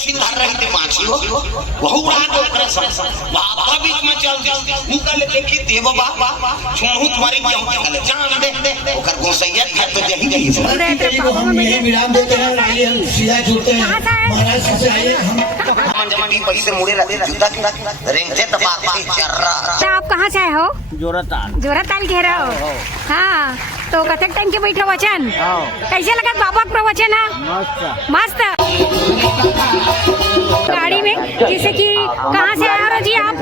कुर्सी धर रही थी पांचियो वहु रात ओकरे बाबा बीच में चल निकल देखी देव बाबा छुहू तुम्हारी क्यों निकल जान दे ओकर गोसैया घर तो यही गई को हम ये विराम देते हैं। आइए हम सीधा जुड़ते हैं महाराज से। आइए हम जमानी पैसे मुड़े रहते जुदा रेंगते तपाते चर्रा। आप कहाँ से आए हो? जोराताल कह रहे हो? हाँ, तो कथक टाइम के बैठे वचन कैसे लगा बाबा का प्रवचन? है मस्त। गाड़ी में जैसे कि कहाँ से आए हो जी आप?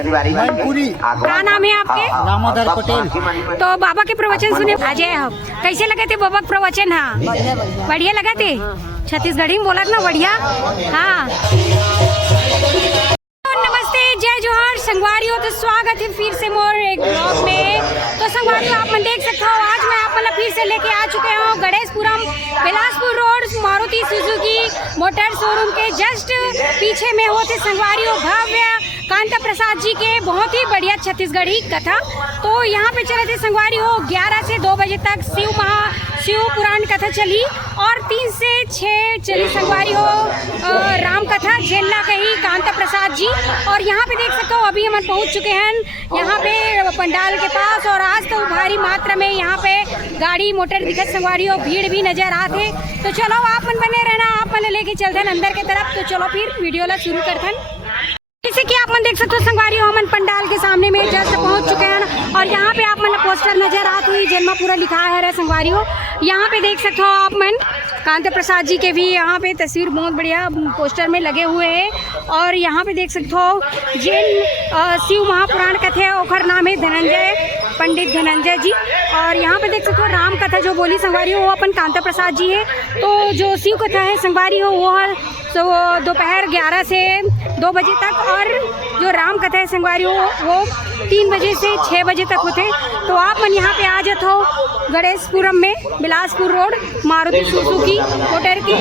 क्या नाम है आपके? दामोदर पटेल। तो बाबा के प्रवचन सुने आज आए हो, कैसे लगे थे बाबा के प्रवचन? हाँ बढ़िया लगा थे। छत्तीसगढ़ी में बोला ना बढ़िया। हाँ नमस्ते, जय जोहार संगवारियों। तो स्वागत है फिर से मोर एक ब्लॉग में। तो संगवारियों आप मन देख सकते हो आज मैं आप फिर से लेके आ चुके हूँ Ganeshpuram Bilaspur road Maruti Suzuki motor showroom के जस्ट पीछे में होते संगवारियों भव्य कांता प्रसाद जी के बहुत ही बढ़िया छत्तीसगढ़ी कथा। तो यहाँ पे चले थे संगवारियों 11 से 2 बजे तक शिव पुराण कथा चली और 3 से 6 चली संगवारियों राम कथा झेलना कही कांता प्रसाद जी। और यहाँ पे देख सकते हो अभी हम पहुँच चुके हैं यहाँ पे पंडाल के पास और आज तो भारी मात्रा में यहाँ पे गाड़ी मोटर दिखत संगवारियों भीड़ भी नजर आते। तो चलो आप मन बने रहना, आप मन लेके चलते हैं अंदर की तरफ। तो चलो फिर वीडियो ला शुरू करते हैं। जैसे कि आप मन देख सकते हो संगवारियों हम पंडाल के सामने में जस्ट पहुंच चुके हैं और यहाँ पे आप मन पोस्टर नजर आते हुई जन्मा पूरा लिखा है संगवारियों। यहाँ पे देख सकते हो आप मन कांता प्रसाद जी के भी यहाँ पे तस्वीर बहुत बढ़िया पोस्टर में लगे हुए हैं। और यहाँ पे देख सकते हो जिन शिव महापुराण कथे ओखर नाम है धनंजय पंडित धनंजय जी। और यहाँ पे देख सकते हो राम कथा जो बोली संगवारी हो वो अपन कांता प्रसाद जी है। तो जो शिव कथा है संगवारी हो वो तो दोपहर 11 से 2 बजे तक और जो राम कथा है संगवारी हो वो 3 बजे से 6 बजे तक होते। तो आप मन यहाँ पे आ जाते हो गणेशपुरम में Bilaspur road Maruti Suzuki motor के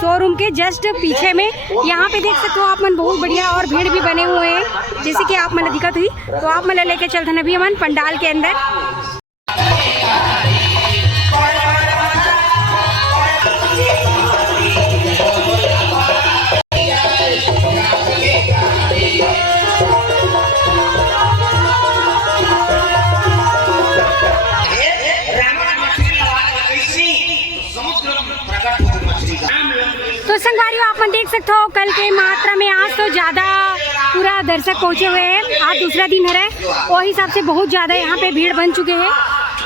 शोरूम के जस्ट पीछे में। यहाँ पे देख सकते हो आप मन बहुत बढ़िया और भीड़ भी बने हुए हैं जैसे कि आप मन दिक्कत हुई। तो आप मन लेके चलते हैं अभी हम पंडाल के अंदर। तो संगवारियों आप मन देख सकते हो कल के मात्रा में आज तो ज़्यादा पूरा दर्शक पहुँचे हुए हैं। आज दूसरा दिन है वो हिसाब से बहुत ज़्यादा यहाँ पे भीड़ बन चुके हैं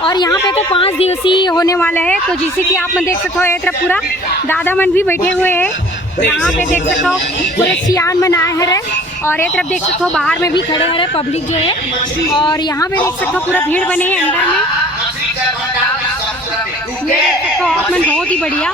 और यहाँ पे तो 5 दिवसीय होने वाला है। तो जैसे कि आप मन देख सकते हो ये तरफ पूरा दादा मन भी बैठे हुए हैं। यहाँ पे देख सकते हो पूरे सियान मन आए हैं और ये तरफ देख सकते हो बाहर में भी खड़े हैं पब्लिक जो है। और यहाँ पे देख सकते हो पूरा भीड़ बने हैं अंदर में। ये देख सकते हो आप मन बहुत ही बढ़िया।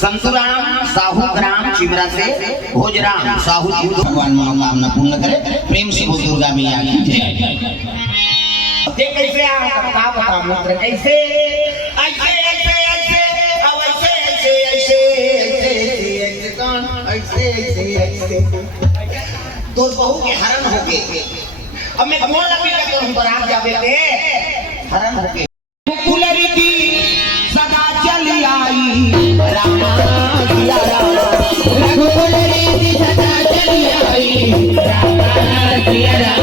संतुराम साहू ग्राम चिमरा से भोजराम साहू जी भगवान मनोकामना पूर्ण करे। प्रेम से बोल दुर्गा मैया की जय। कैसे बता मंत्र कैसे ऐसे ऐसे ऐसे अब ऐसे ऐसे ऐसे ऐसे कौन ऐसे ऐसे ऐसे तो बहू के हरण हो गए। अब मैं कौन लगे तो हम बरात जावे थे हरण हो गए। कुलरी की सदा चली आई राम दिया राम रघुकुलरी की सदा चली आई राम दिया राम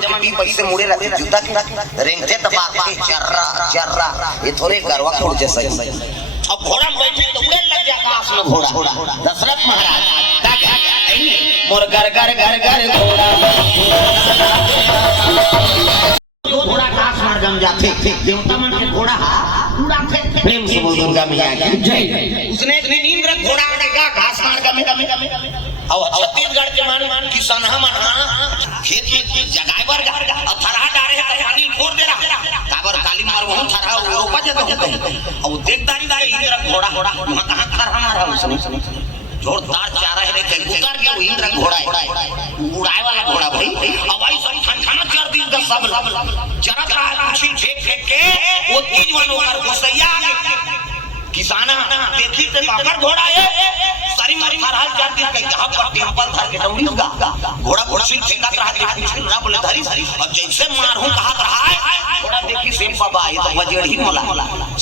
जमन के टी पैसे मुड़े रहते जूता के रेंगते दबाते चर्रा चर्रा ये थोड़े गरवा खोड़ जैसा अब घोड़ा में बैठे तो उड़े लग जाता आकाश में घोड़ा दशरथ महाराज मोर घर घर घर घर घोड़ा जो घोड़ा का आसमान जम जाते देवता मन के घोड़ा उड़ाते प्रेम से बोल दुर्गा मैया की जय। उसने एक नींद रख घोड़ा आएगा घास मार गमे और छत्तीसगढ़ के मान किसनहा मन खेत में जगाए बर और थरहा डारे है पानी फोड़ दे रहा काबर काली मार वहु थरहा रोपा जगह और देखदारी दाई इंद्र घोड़ा वहां कहां थरहा मारा उसने जोरदार चारा है रे गुकर के इंद्र घोड़ा है उड़ाए वाला घोड़ा भाई अब भाई सब ठनठना चार दिन का सब जरा रहा कुछ फेंक के वो तीज वालों पर घुसैया किसाना देखी ते बाकर घोड़ा है सारी मारी हाल चार दिन के कहां पर टेंपल था के टौड़ी का घोड़ा कुर्सी फेंका रहा के कुछ ना बोले धरी अब जैसे मारू कहा रहा है घोड़ा देखी सेम बाबा ये तो वजड़ ही मोला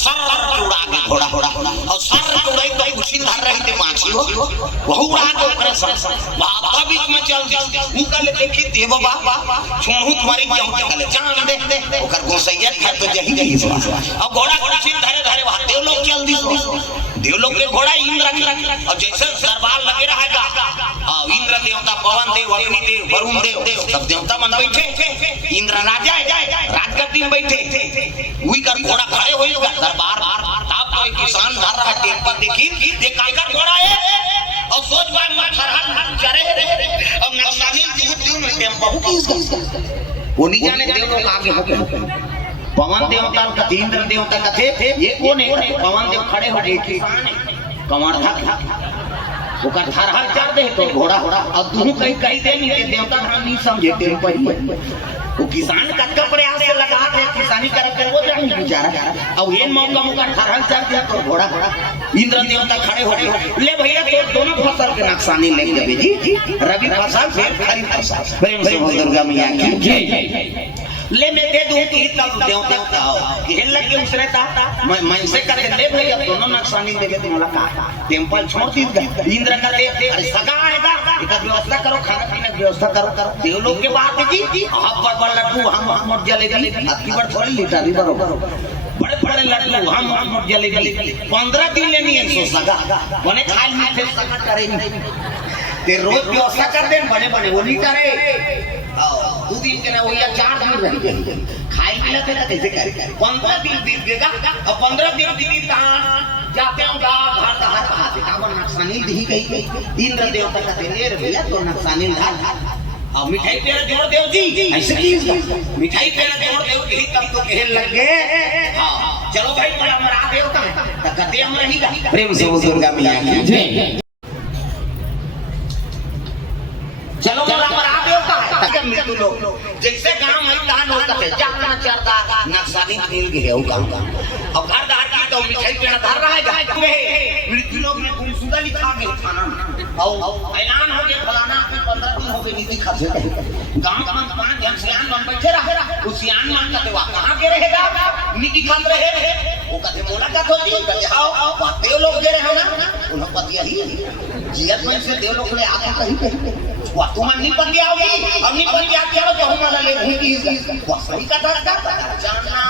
सर उड़ा के घोड़ा और सर उड़ाई तो कुछ धर रही थे माछी हो वहु उड़ा के ओकरे सर बाबा बीच में चल निकल देखी ते बाबा छोड़ू तुम्हारी क्यों निकले जान दे ओकर गोसैया खा तो जही जही अब घोड़ा कुर्सी धरे धरे वहां देव लोग चल दी देवलोक के घोड़ा इंद्र और जैसे दरबार लगे रहेगा इंद्र देवता पवन देव अग्नि देव वरुण देव सब देवता मन बैठे इंद्र राजा राजगद्दी में बैठे वही कर घोड़ा खड़े होएगा दरबार तब तो एक किसान धर रहा टेप पर देखी देख काकर घोड़ा है और सोच बार में खरहन चरे रे और नक्सानी जुगती में टेम्पो वो नहीं जाने देवलोक आगे होके पवन देवता का इंद्र देवता का थे ये कौन है पवन देव खड़े हो गए किसान कमर था ओकर थरहल चढ़ दे तो घोड़ा अब तू कहीं दे नहीं के देवता हम नहीं समझे तेरे पर वो किसान का प्रयास से लगा दे किसानी कर वो जानी बेचारा अब ये मौका थरहल चढ़ दिया तो घोड़ा इंद्र देवता खड़े हो गए ले भैया तो दोनों फसल के नुकसानी ले देबे जी रबी फसल फिर खरीफ फसल प्रेम से बोल दुर्गा मैया की जय ले मैं दे दूं कि तब देवता खेल लग के उसरे था मैं से करके ले भैया दोनों नुकसानी देके तुम्हारा का टेंपल छोड़ दी इंद्र का दे अरे सगा आएगा एक व्यवस्था करो खाना पीने की व्यवस्था करो देव लोग के बात जी आप बड़ लड्डू हम जलेबी आपकी बड़ थोड़ी लीटर बरोबर बड़े बड़े लड्डू हम जलेबी 15 दिन लेनी है सो सगा बने खाई मीठे सगा करे ते रोज व्यवस्था कर दे बने वो नहीं करे 2 दिन के ना वो या 4 दिन रह खाई पीना थे ना कैसे करे 15 दिन बीत गएगा और 15 दिन बीत जाते हैं घर का हर कहा था वो नुकसानी दी गई इंद्र देवता का देर भैया तो नुकसानी धार अब मिठाई तेरा जोड़ देव जी ऐसे की मिठाई तेरा जोड़ देव यही तब तो कहने लग गए हां चलो भाई बड़ा मरा देवता है कहते हम रहेगा प्रेम से दुर्गा मैया की जय चलो बोला मरा देवता है मृत्यु लोग जैसे गांव में दान होता है जाना चरता नक्सानी मिल गए हो गांव अब घर दार की तो मिठाई पेड़ धर रहा है मृत्यु लोग ने गुमसुदा लिखा के थाना और ऐलान हो गया फलाना पे 15 दिन हो गए नीति खाते गांव में 5 जन सियान बन बैठे रहे उस सियान मान का देवा कहां के रहेगा नीति खात रहे वो कहते मुलाकात होती कहते आओ देव लोग दे रहे हो ना उन्हें पतिया ही जियत में से देव लोग ले आके कहीं वो तुम नहीं बन गया होगी अब नहीं बन गया क्या तो हम वाला ले घूमी वो सही का था जानना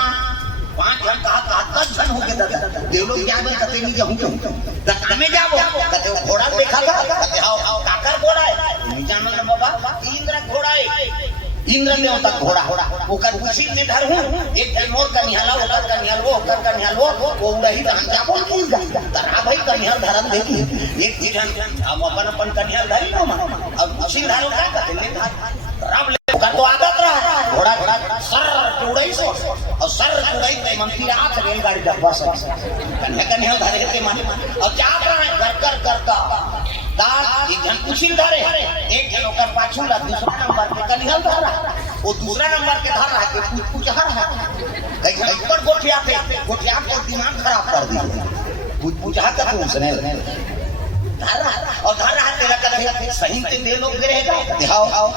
5 जन कहा 10 जन हो गए दादा देव लोग क्या बोल कहते नहीं जाऊं दत्ता में जाओ कहते घोड़ा देखा था कहते आओ काकर घोड़ा है नहीं जानो ना बाबा इंद्र घोड़ा है इंद्र ने होता घोड़ा ओकर उसी में धर हूं एक दिन मोर का निहाला ओकर का निहाल वो ओकर का निहाल वो उड़ही धान जा बोल की तरा भाई का निहाल धरन देखी एक दिन हम अपन का निहाल धरी ना अब उसी धान का कहते धान राम ले ओकर तो आदत रहा घोड़ा सर उड़ाई सो और सर उड़ाई में मंत्री आ रेलगाड़ी का बस कन्या का निहाल धरे के माने और जा रहा है कर करता दास एक जन कुछ धरे एक जन ओकर पाछू ला दूसरा नंबर पे कनिहल धरा वो दूसरा नंबर के धर रहा है कुछ हर है कहीं ऊपर गोठिया को दिमाग खराब कर दिया कुछ बुझा कर तुम सुने धरा और धर रहा तेरा कदम सही से दे लोग रहेगा आओ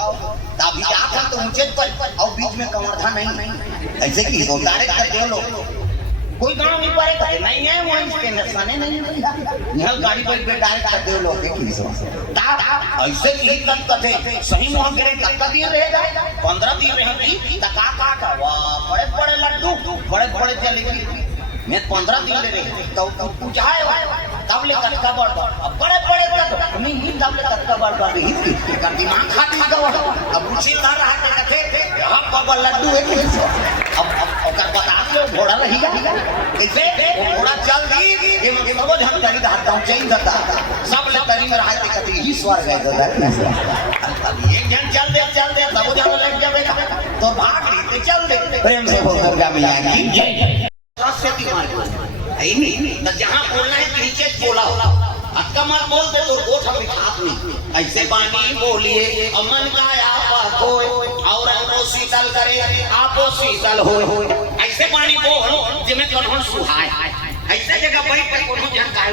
अभी क्या था तो ऊंचे पर और बीच में कमर था नहीं ऐसे की होता है दे लोग कोई गांव नहीं पाए नहीं है वो इसके सने नहीं भैया निहल गाड़ी पर डायरेक्ट कर दे लोग के किस ता ऐसे की कत कथे सही मोह करे तक दिन रहेगा 15 दिन रहेगी तका का वाह बड़े बड़े लड्डू बड़े जलेबी मैं 15 दिन ले रही तो पूछा है तब ले कटका बढ़ अब बड़े नहीं तब ले कटका बढ़ कर दिमाग खाती का अब पूछी कर रहा थे हम बाबा लड्डू है अब ओकर बता दो घोड़ा रही कैसे घोड़ा चल दी ये मैं समझ हम कहीं धाता हूं चेंज करता सब ले तरी में रहा थे कति ही स्वर्ग है तो एक जन चल दे सब जाने लग जावे तो भाग ली चल दे प्रेम से बोल दुर्गा मैया की जय से बीमार नहीं न जहां बोलना है नीचे बोला अक्का मत बोल दे तो गोठ में हाथ नहीं ऐसे पानी बोलिए अमन का आपा कोई और हमको शीतल करे आपो शीतल हो ऐसे पानी बोल जिमे कौन सुहाय ऐसे जगह बड़ी पर कौन ध्यान काहे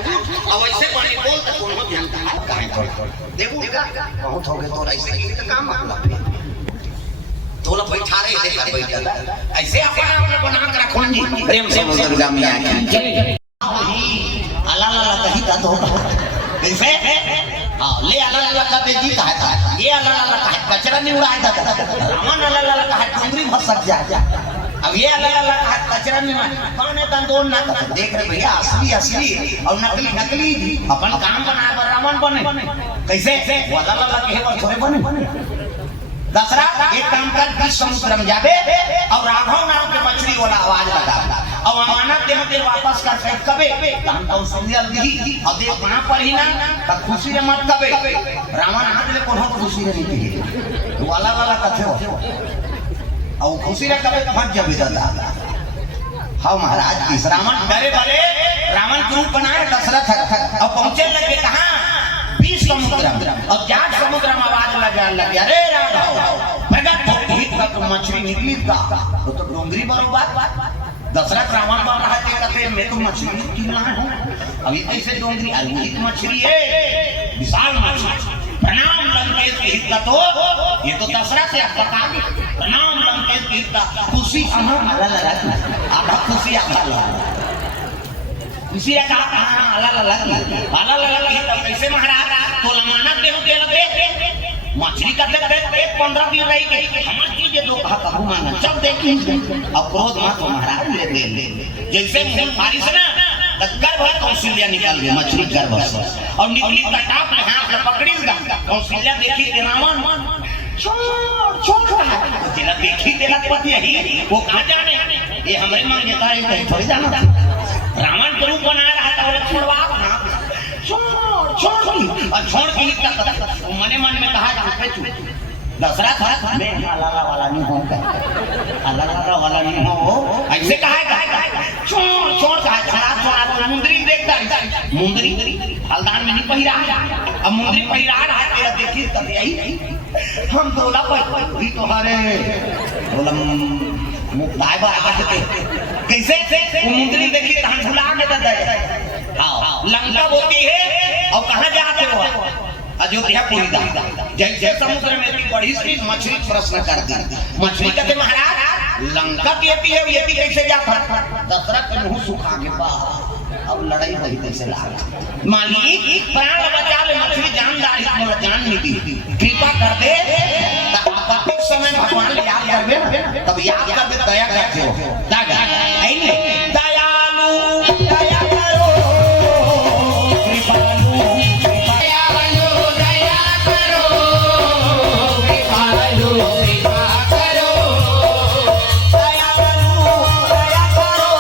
और ऐसे पानी बोल तो कौन ध्यान काहे देखो बहुत हो गए तो ऐसे की तो काम मतलब थोड़ा बैठा रहे थे कर बैठा ऐसे अपना बना के रखो जी प्रेम से दुर्गा मैया की जय अल्लाह अल्लाह कही था तो कैसे हां ले अल्लाह का बेजी कहा था ये अल्लाह का कचरा नहीं उड़ाया था रावण अल्लाह का डोंगरी फंस जा अब ये अल्लाह का कचरा नहीं कौन है तंदोन ना देख रहे भैया असली और नकली अपन काम बना रावण बने कैसे अल्लाह के हेवर थोड़े बने दसरा एक काम कर बीच समुद्र में जाबे और राघव नाम के मछली वाला आवाज लगा और अमानत दे वापस कर फेंक कबे हम तो समझल दी और देख वहां पर ही ना त खुशी रे मत कबे रावण हाथ ले कोनो खुशी रे नहीं तो वाला कथे हो और खुशी रे कबे फट जाबे दादा हां महाराज की रावण डरे वाले रावण के रूप बनाए दशरथ और पहुंचे लगे कहां बीच समुद्र और जाट समुद्र में आवाज लगे अरे राघव प्रगट हित का तो मछली निकली का तो डोंगरी बरोबर दशरथ रावण बाबा रहा कहते मैं तो मछली कितना हूं अभी कैसे डोंगरी अद्भुत मछली है विशाल मछली प्रणाम लंकेश के हित का तो ये तो दशरथ से बता दे प्रणाम लंकेश के हित का खुशी हम आधा खुशी आता इसी का अल्लाह कैसे महाराज तो अमानत दे लगे मछली का दे 15 दिन रही गई हमर चीज दो कहा मांगा जब देखी अब क्रोध मत महाराज ले जैसे बारिश ना गर्भ कौशल्या निकाल गई मछली गर्भ और निकली कटाप में हाथ में पकड़ी कौशल्या देखी के रावण छोड़ जिला देखी तेरा पति यही वो कहां जाने ये हमारे मांगे का कहीं थोड़ी जाना रावण के रूप बना रहा था बोले छोड़वा छोड़ के मने मन में कहा दशरथ मैं अल्लाह वाला नहीं हूं अल्लाह वाला नहीं हो ऐसे कहा छोड़ कहा मुंदरी देखता मुंदरी हलदार में नहीं पहिरा अब मुंदरी पहिरा रहा है तेरा देखी तब यही हम बोला भी तो हरे बोला मुक्ताय कैसे मुंदरी देखी तहन भुला के दे लंका होती है और कहां जाते हो अयोध्या पुरी जैसे समुद्र में बड़ी सी मछली प्रश्न कर दी मछली कहते महाराज लंका की है ये कैसे जाता दशरथ के मुंह सुखा के बाद अब लड़ाई वही कैसे लगा मालिक प्राण बचा ले मछली जानदार मोला जान नहीं दी कृपा कर दे आपत्ति समय भगवान याद करबे तब याद करबे दया करते हो दादा आइए दयालु दया करो कृपालु दयालु दया करो कृपालु कृपा करो दयालु दया करो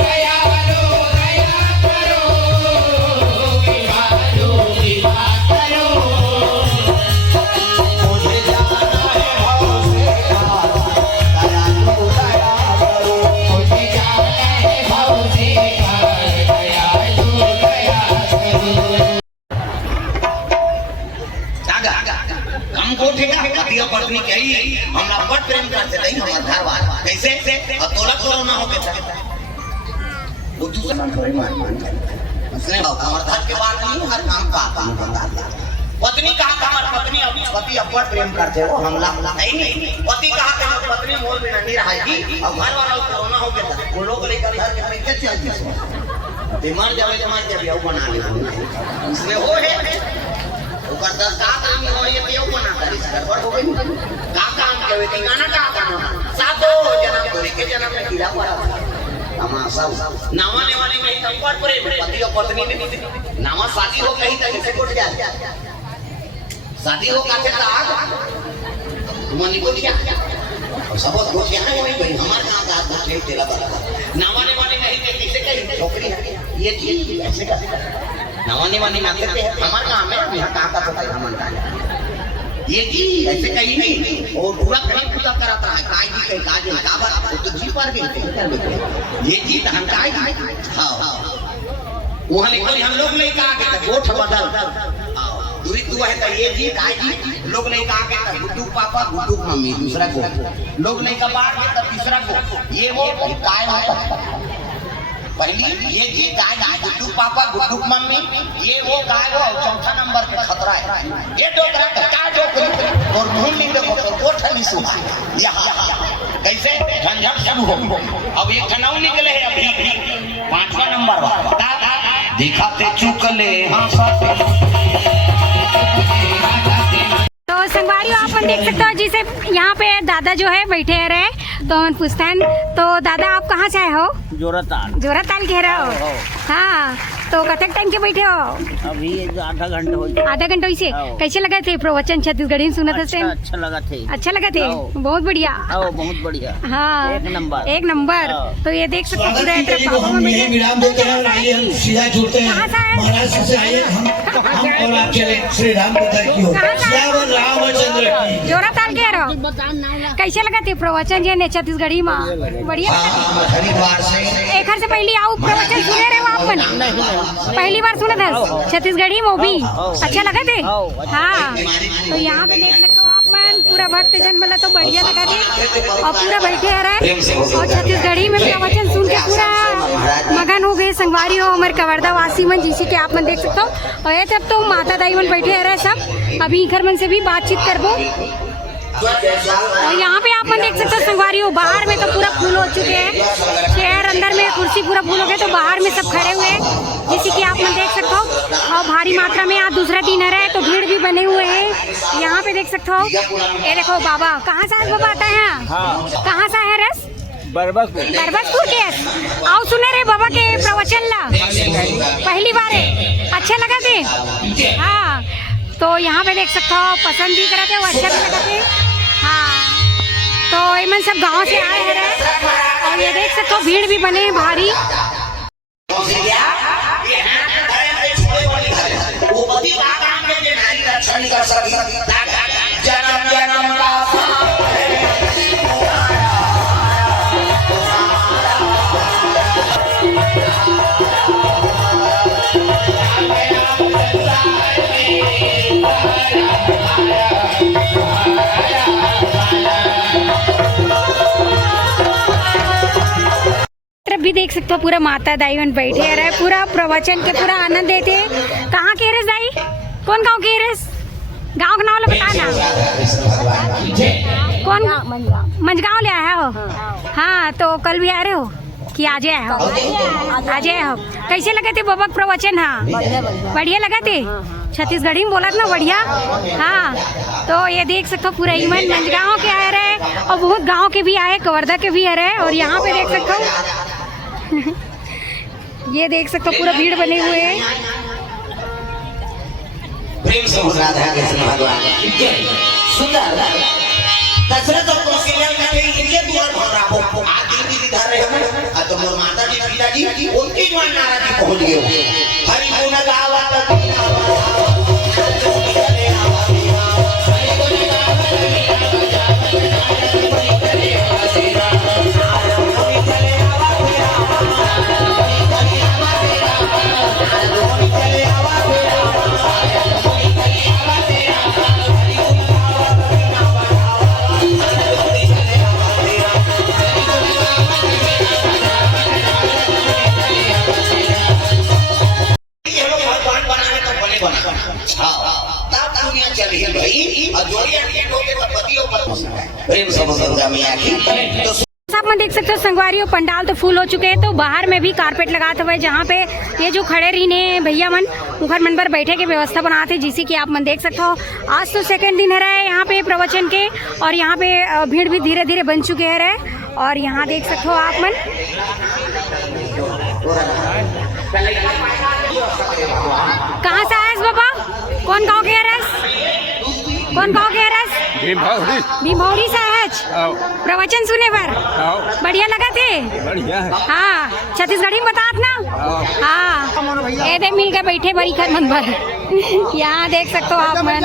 दयालु दया करो कृपालु कृपा करो मुझे जाना है भाव से दयालु दया करो मुझे जाना है भाव से दयालु दया करो हम को ठेका पतिया पत्नी के ही हमरा बड़ प्रेम करते नहीं हमर घर वाला कैसे और तोला करो ना हो बेटा वो दूसरा मन करे मान उसने हमर घर के बात नहीं हर काम का काम बता दिया पत्नी कहा था हमार पत्नी पति अब्बड़ प्रेम करते हो हमला नहीं पति कहा था हमार पत्नी मोर बिना नहीं रहेगी अब घर वाला कोरोना हो गया वो लोग लेकर घर के पैसे चल गए ते मर जावे तो मर जावे बना ले इसमें हो है ऊपर 10 आदमी हो ये पेव बना कर इस गड़बड़ हो गई का काम के वे गाना का काम सातो जन्म करे के जन्म में कीड़ा पड़ा तमाशा नावाने वाली में संपर्क प्रेम पति और पत्नी में नावा शादी हो कहीं तक से कोट जाए शादी हो काटे ताक तुमनी को क्या और सब को क्या है वही भाई हमारे नाम का हाथ में तेरा बराबर नावाने वाली नहीं थे किसे कहीं छोकरी है ये चीज ऐसे का नावाने वाली ना कहते हैं हमारा नाम है यहां कहां का पता है हमारा ये चीज ऐसे कहीं नहीं और पूरा कहीं पूरा कराता है काय जी के काज का बात तो जी पर गई ये चीज हम काय हां वहां लेकिन हम लोग नहीं कहा कि गोठ बदल दूरी तू है तो ये जी काय जी लोग नहीं कहा कि गुड्डू पापा गुड्डू मम्मी दूसरा को लोग नहीं का बात के तीसरा को ये वो काय होता पहली ये जी गाय गाय गुड्डू पापा गुड्डू मम्मी ये वो गाय हो चौथा नंबर पे खतरा है ये डोकरा का डोकरी और मुंह नहीं देखो तो गोठ नहीं सुहा यहां कैसे झंझट शुरू हो अब ये खनौ निकले है अभी 5वां नंबर वाला दिखाते चुकले हंसाते तो संगवारी आप देख सकते हो जिसे यहाँ पे दादा जो है बैठे रहे तो हम पूछते हैं तो दादा आप कहाँ से आए हो जोराताल कह रहे हो हाँ तो कतक टाइम के बैठे हो अभी आधा घंटा हो आधा घंटा हुई से कैसे लगा थे प्रवचन छत्तीसगढ़ी में सुना था अच्छा लगा थे बहुत बढ़िया बहुत बढ़िया हाँ एक नंबर तो ये देख सकते हो हम विराम देते हैं और आइए हम सीधा जुड़ते हैं महाराज से आइए हम और आप चले श्री राम की हो श्याम रामचंद्र की जोराताल कह रहे हो कैसे लगा थे प्रवचन जी ने छत्तीसगढ़ी में बढ़िया हरिद्वार से एक से पहले आओ प्रवचन सुने रहे हो आप पहली बार सुना था छत्तीसगढ़ी में भी अच्छा लगा थे हाँ तो यहाँ पे देख सकते हो आप मन पूरा भक्त जन मतलब तो बढ़िया लगा थे और पूरा बैठे आ रहे और छत्तीसगढ़ी में प्रवचन सुन के पूरा मगन हो गए संगवारी हो हमारे कवर्धा वासी मन जिसे कि आप मन देख सकते हो और ये सब तो माता दाई मन बैठे आ रहे सब अभी घर मन से भी बातचीत करबो और यहाँ पे आप मन देख सकते हो संगवारी हो बाहर में तो पूरा फूल हो चुके हैं चेयर अंदर में कुर्सी पूरा फूल हो गए तो बाहर में सब खड़े हुए हैं जैसे कि आप मन देख सकते हो और भारी मात्रा में आज दूसरा दिन है तो भीड़ भी बने हुए हैं यहाँ पे देख सकते हो ये देखो बाबा कहाँ से बाबा आता है कहाँ से है रस बरबसपुर के आओ सुने रे बाबा के प्रवचन ला पहली बार है अच्छा लगा थे हाँ तो यहाँ पे देख सकते हो पसंद भी कराते हो अच्छा भी लगा थे हाँ तो इमन सब गांव से आए हैं और ये देख सकते हो भीड़ भी बने भारी भी देख सकते हो पूरा माता दाई मन बैठे रहे पूरा प्रवचन के पूरा आनंद देते कहाँ के रस दाई कौन गाँव के रस गाँव का नाम बताना कौन मंझगांव ले आया हो हाँ तो कल भी आ रहे हो कि आज आए हो कैसे लगे थे बाबा प्रवचन हाँ बढ़िया लगा थे छत्तीसगढ़ी में बोला था ना बढ़िया हाँ तो ये देख सकते हो पूरा ईमन मंझगांव के आ रहे और बहुत गांव के भी आए कवर्धा के भी आ रहे और यहाँ पे देख सकते हो ये देख सकते हो पूरा भीड़ बने हुए हैं प्रेम से राधा कृष्ण भगवान सुंदर दशरथ और कौशल्या के इनके द्वार भर रहा हो आगे भी धर रहे हो तो मोर माता जी पिताजी उनकी जवान नाराजी पहुंच गए हरि गुण गावत दुर्गा मैया की। तो आप में देख सकते हो संगवारियों, पंडाल तो फुल हो चुके हैं, तो बाहर में भी कारपेट लगाते हुए जहाँ पे ये जो खड़े रही भैया मन मुखर मन पर बैठे के व्यवस्था बनाते, जिसे कि आप मन देख सकते हो। आज तो सेकंड दिन है रहे यहाँ पे प्रवचन के, और यहाँ पे भीड़ भी धीरे धीरे बन चुके हैं रहे। और यहाँ देख सकते हो आप मन, कहाँ से आए बाबा? कौन गाँव के रस? कौन गाँव के रस? भीमभौरी से है। प्रवचन सुने पर बढ़िया लगा थे? बढ़िया है। हाँ, छत्तीसगढ़ी में बतात ना। हाँ, ऐसे मिल के बैठे बड़ी खर मन पर। यहाँ देख सकते हो आप मन,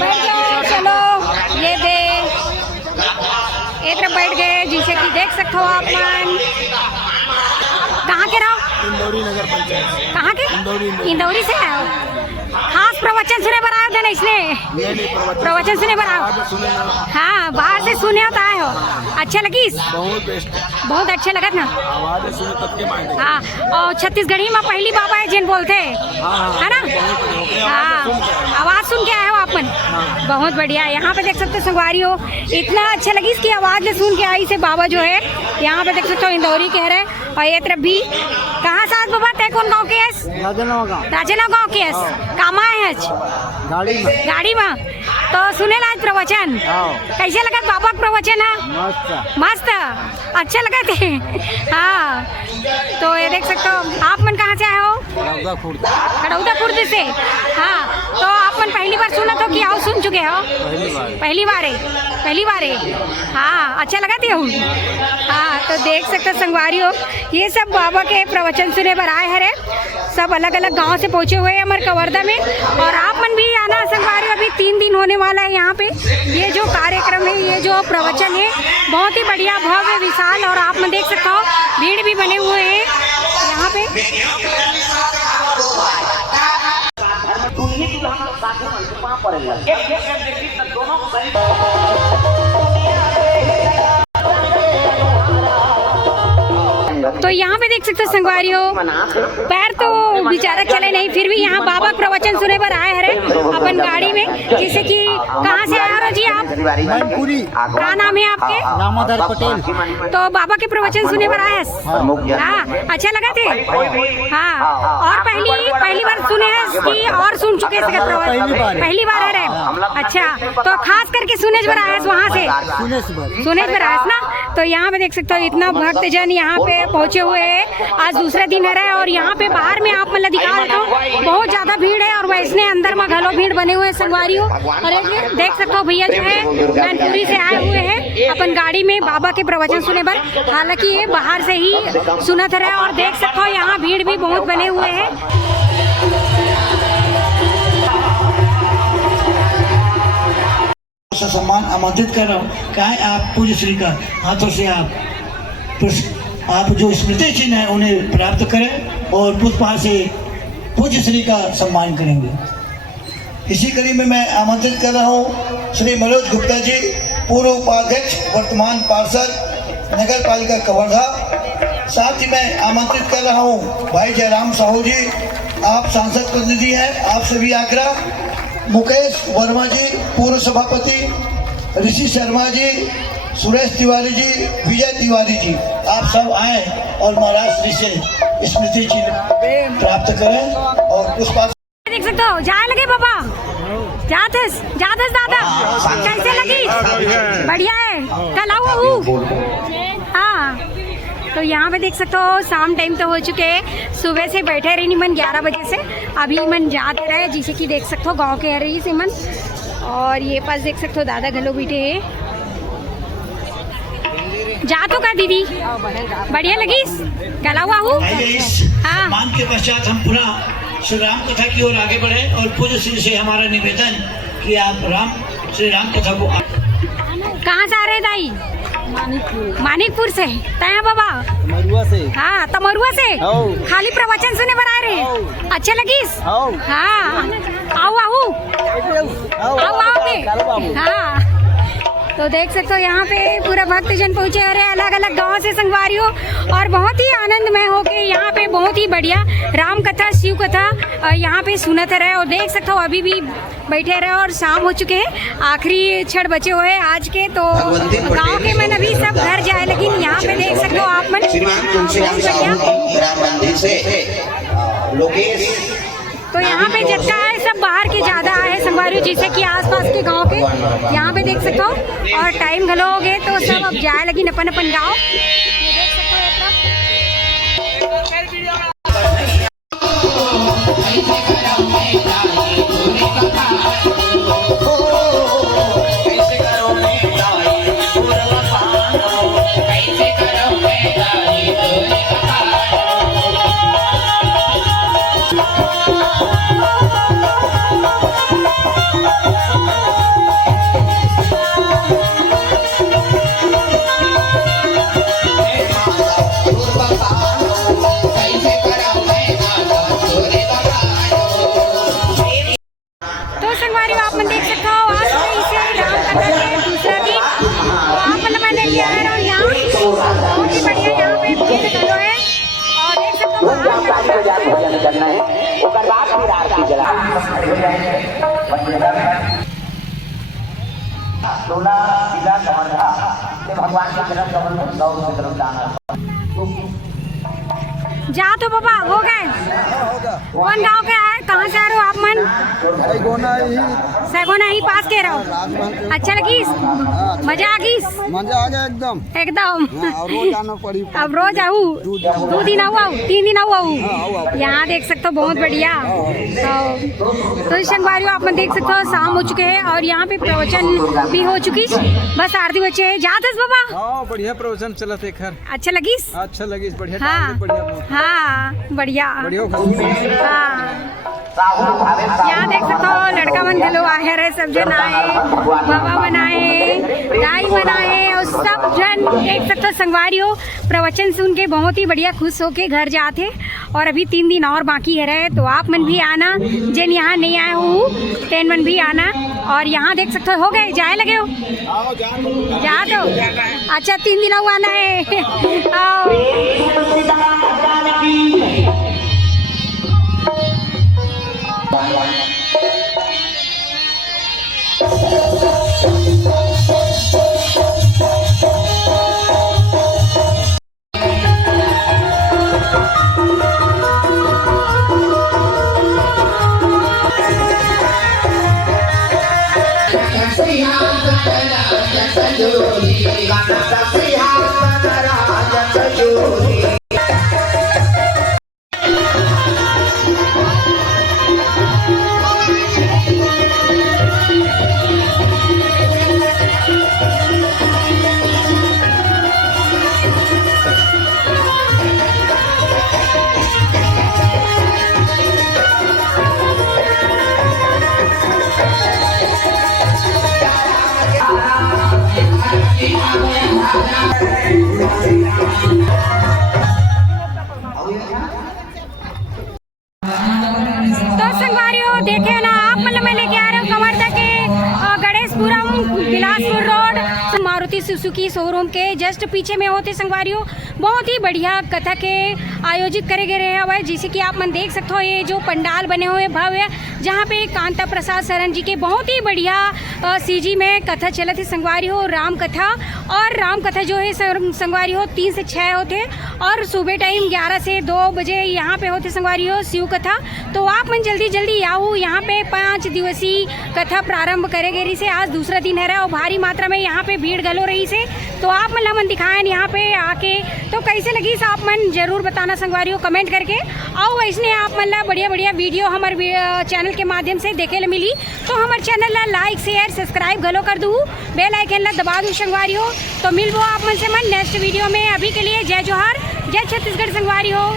बैठ जाओ, चलो ये दे एक तरफ बैठ गए, जिसे कि देख सकते हो आप मन। कहाँ के रहो? इंदौरी नगर पंचायत। कहाँ के? इंदौरी से आए हो? खास प्रवचन सुने पर आए थे ना, इसलिए प्रवचन सुने पर आओ। हाँ, बाहर से सुने तो आए हो। अच्छा लगी? बहुत बेस्ट, बहुत अच्छा लगा ना। आवाज सुने तब के मायने। हाँ, और छत्तीसगढ़ी में पहली बाबा है जिन बोलते है ना। हाँ, आवाज सुन के आए हो आप मन। बहुत बढ़िया। यहाँ पे देख सकते हो संगवारियों, इतना अच्छा लगी इसकी आवाज ले सुन के आई से बाबा जो है यहाँ पे देख सकते हो इंदौरी कह रहे। और ये तरफ भी कहाँ से बाबा? तय कौन गाँव के? राजेला गाँव के कामा है गाड़ी में। तो सुने ला प्रवचन, कैसे लगा बाबा का प्रवचन? है मस्त, अच्छा लगा थे। हाँ, तो ये देख सकते हो आप मन कहाँ से आए हो? खड़ौदा खुर्द से। हाँ, तो आप मन पहली बार सुना तो कि आओ सुन चुके हो? पहली बार है। हाँ, अच्छा लगा थे। हाँ, तो देख सकते हो संगवारियों, ये सब बाबा के प्रवचन सुने पर आए हैं। सब अलग अलग गांव से पहुंचे हुए हैं हमारे कवर्धा में। और आप मन भी आना संगवारियों, अभी 3 दिन होने वाला है यहाँ पे। ये जो कार्यक्रम है, ये जो प्रवचन है, बहुत ही बढ़िया, भव्य, विशाल। और आप मन देख सकते हो भीड़ भी बने हुए हैं यहाँ पे। तो यहाँ पे देख सकते हो संगवारियों, पैर तो बेचारा चले नहीं, फिर भी यहाँ बाबा प्रवचन सुने पर आए हैं अपन गाड़ी में। जैसे कि कहाँ से आए हो जी आप? क्या नाम है आपके? रामाधर पटेल। तो बाबा के प्रवचन सुने पर आए? हाँ, अच्छा लगा थे? हाँ, और पहली बार सुने हैं कि और सुन चुके हैं प्रवचन? पहली बार आ रहे। अच्छा, तो खास करके सुने पर आए वहाँ से? सुने पर आए ना। तो यहाँ पे देख सकते हो इतना भक्तजन यहाँ पे पहुँचे हुए हैं। आज दूसरा दिन है और यहाँ पे बाहर में आप मतलब दिखा देता हूँ, बहुत ज्यादा भीड़ है। और वैसे अंदर में घलो भीड़ बने हुए हैं संगवारियों। और ये देख सकते हो भैया जो है मैनपुरी से आए हुए हैं अपन गाड़ी में बाबा के प्रवचन सुने पर। हालांकि ये बाहर से ही सुनत रहे। और देख सकते हो यहाँ भीड़ भी बहुत बने हुए हैं। सम्मान आमंत्रित कर रहा हूँ। क्या है आप पूज्य श्री का हाथों से आप जो स्मृति चिन्ह है उन्हें प्राप्त करें और पुष्पहार से पूज्य श्री का सम्मान करेंगे। इसी कड़ी में मैं आमंत्रित कर रहा हूँ श्री मनोज गुप्ता जी, पूर्व उपाध्यक्ष, वर्तमान पार्षद, नगर पालिका कवर्धा। साथ ही मैं आमंत्रित कर रहा हूँ भाई जयराम साहू जी, आप सांसद प्रतिनिधि हैं, आप सभी आगरा। मुकेश वर्मा जी, पूर्व सभापति, ऋषि शर्मा जी, सुरेश तिवारी जी, विजय तिवारी जी, आप सब आए और महाराज श्री से स्मृति चिन्ह प्राप्त करें। और पुष्पा देख सकते हो जाए लगे बाबा, जातस दादा, कैसे लगी? बढ़िया है। कल आओ। हाँ, तो यहाँ पे देख सकते हो शाम टाइम तो हो चुके हैं। सुबह से बैठे रही मन 11 बजे से, अभी मन जाते रहे, जिसे कि देख सकते हो गांव के रही से मन। और ये पास देख सकते हो दादा घलो बैठे हैं। जा तो का दीदी, बढ़िया लगी? कल आओ। हाँ, मान के पश्चात हम पुनः श्री राम कथा की ओर आगे बढ़े और पूज्य श्री से हमारा निवेदन कि आप श्री राम कथा को। कहाँ से आ रहे दाई? मानिकपुर से। तय बाबा मरुआ से। हाँ, तमरुआ से। खाली प्रवचन सुने पर आ रहे। अच्छा लगी? हाँ, आओ हाँ। तो देख सकते हो यहाँ पे पूरा भक्तजन पहुँचे आ रहे हैं अलग अलग गांव से संगवारियों। और बहुत ही आनंदमय होके यहाँ पे बहुत ही बढ़िया राम कथा, शिव कथा यहाँ पे सुनते रहे। और देख सकते हो अभी भी बैठे रहे और शाम हो चुके हैं, आखिरी क्षण बचे हुए हैं आज के। तो गांव के मन अभी सब घर जाए, लेकिन यहाँ पे देख सकते हो आप मन श्रीमान तुलसीराम साहू जी राम मंदिर से लोकेश। तो यहाँ पे जितना है सब बाहर के ज़्यादा है संगवारी, जैसे कि आसपास के गांव के यहाँ पे देख सकते हो। और टाइम घलो हो गए तो सब अब जाए लगी अपन अपन गाँव, ये देख सकते हो एकदम। तो संगवारी आप मन देख सकते हो आज इसे राम कथा के दूसरा दिन आप मतलब मैंने लिया है और यहाँ बहुत ही बढ़िया यहाँ पे भीड़ घलो है और देख सकते हो जा तो बाबा हो गए। कौन गांव के आए, कहाँ से आ रहे हो आप मन? सैगोना ही पास के रहो। अच्छा लगीस, मजा आ गईस? मजा आ गया एकदम एकदम। रोज आना पड़ी। अब रोज आऊ, 2 दिन आऊ, 3 दिन आऊ। यहाँ देख सकते हो बहुत बढ़िया। तो संगवारी आप मन देख सकते हो शाम हो चुके हैं और यहाँ पे प्रवचन भी हो चुकी, बस आरती बचे है। जाते बाबा? हाँ बढ़िया प्रवचन चला थे खैर। अच्छा लगीस? अच्छा लगी बढ़िया। हाँ हाँ बढ़िया। हाँ यहाँ देख सकते हो लड़का मन घलो आए रहे, सब जन आए, बाबा मनाए, दाई मनाए और सब जन देख सकते हो संगवारी हो। प्रवचन सुन के बहुत ही बढ़िया खुश होके घर जाते और अभी 3 दिन और बाकी है रहे। तो आप मन भी आना, जिन यहाँ नहीं आए हो तेन मन भी आना। और यहाँ देख सकते हो गए जाए लगे हो जा दो। अच्छा 3 दिन और आना है। तो संगवारियों देखे ना आप, मतलब मैं लेके आ रहा हूँ कवर्धा के Ganeshpuram Bilaspur road Maruti Suzuki showroom के जस्ट पीछे में होते संगवारियों बहुत ही बढ़िया कथा के आयोजित करे गए रहे हुए, जैसे कि आप मन देख सकते हो ये जो पंडाल बने हुए भव्य, जहाँ पे कांता प्रसाद शरण जी के बहुत ही बढ़िया सीजी में कथा चलत है संगवारी हो, राम कथा। और राम कथा जो है संगवारी हो 3 से 6 होते और सुबह टाइम 11 से 2 बजे यहाँ पे होते संगवारी हो शिव कथा। तो आप मन जल्दी जल्दी आओ, यहाँ पे 5 दिवसीय कथा प्रारंभ करे गई से आज दूसरा दिन है और भारी मात्रा में यहाँ पे भीड़ गलो रही से। तो आप मन दिखाएं यहाँ पे आके, तो कैसे लगी आप मन जरूर बताना संगवारी हो कमेंट करके। आओ वैसने आप मन बढ़िया बढ़िया वीडियो हमारे चैनल के माध्यम से देखे ला मिली, तो हमारे चैनल ला लाइक शेयर सब्सक्राइब गलो कर दूँ, बेल आइकन ला दबा दूँ संगवारी हो। तो मिलबो आप मन से मन नेक्स्ट वीडियो में। अभी के लिए जय जोहार, जय छत्तीसगढ़ संगवारी हो।